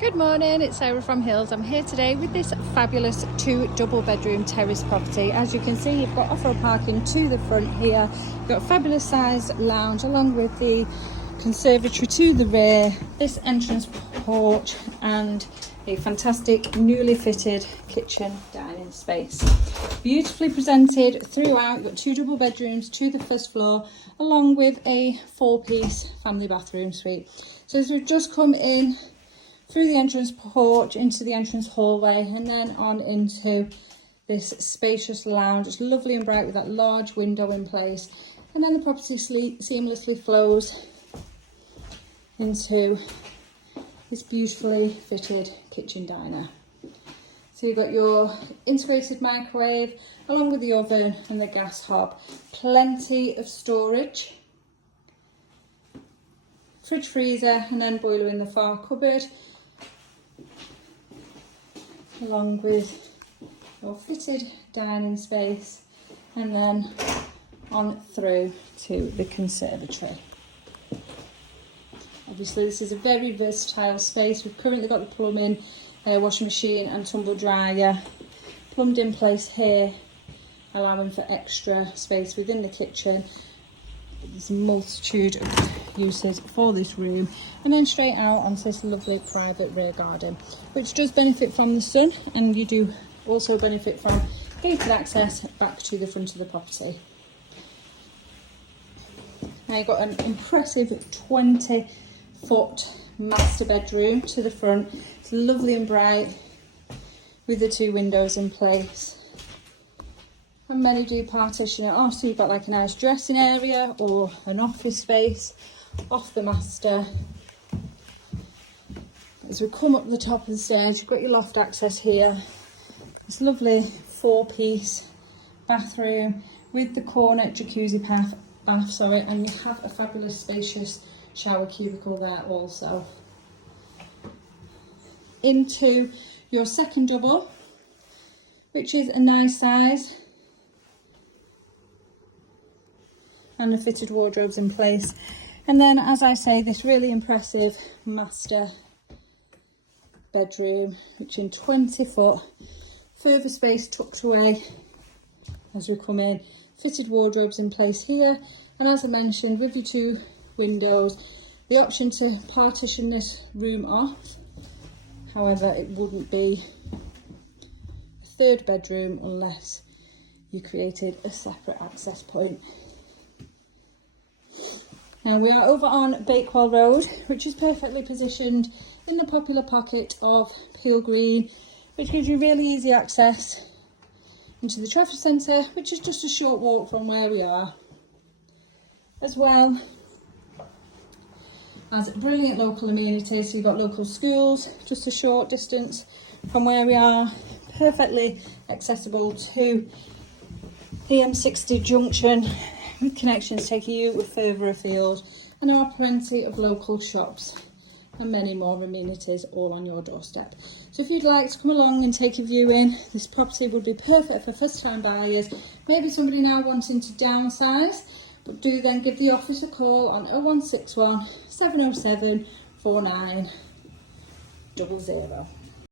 Good morning, it's Sarah from Hills. I'm here today with this fabulous 2 double bedroom terrace property. As you can see, you've got off-road parking to the front here. You've got a fabulous sized lounge along with the conservatory to the rear, this entrance porch and a fantastic newly fitted kitchen dining space. Beautifully presented throughout. You've got 2 double bedrooms to the first floor along with a 4-piece family bathroom suite. So as we've just come in through the entrance porch into the entrance hallway and then on into this spacious lounge. It's lovely and bright with that large window in place, and then the property seamlessly flows into this beautifully fitted kitchen diner. So you've got your integrated microwave along with the oven and the gas hob, plenty of storage, fridge, freezer and then boiler in the far cupboard, along with your fitted dining space, and then on through to the conservatory. Obviously this is a very versatile space. We've currently got the plumbing, washing machine and tumble dryer plumbed in place here, allowing for extra space within the kitchen. There's a multitude of uses for this room, and then straight out onto this lovely private rear garden, which does benefit from the sun, and you do also benefit from gated access back to the front of the property. Now you've got an impressive 20-foot master bedroom to the front. It's lovely and bright with the 2 windows in place. And many do partition it off, so you've got like a nice dressing area or an office space off the master. As we come up the top of the stairs, you've got your loft access here. This lovely 4-piece bathroom with the corner jacuzzi bath, and you have a fabulous spacious shower cubicle there also. Into your second double, which is a nice size, and the fitted wardrobes in place. And then, as I say, this really impressive master bedroom, which in 20-foot, further space tucked away as we come in, fitted wardrobes in place here, and as I mentioned, with your 2 windows, the option to partition this room off. However, it wouldn't be a 3rd bedroom unless you created a separate access point. Now we are over on Bakewell Road, which is perfectly positioned in the popular pocket of Peel Green, which gives you really easy access into the Trafford Centre, which is just a short walk from where we are, as well as brilliant local amenities. So you've got local schools just a short distance from where we are, perfectly accessible to the M60 junction, with connections taking you further afield, and there are plenty of local shops and many more amenities all on your doorstep. So if you'd like to come along and take a view in, this property would be perfect for first time buyers, maybe somebody now wanting to downsize, but do then give the office a call on 0161 707 4900.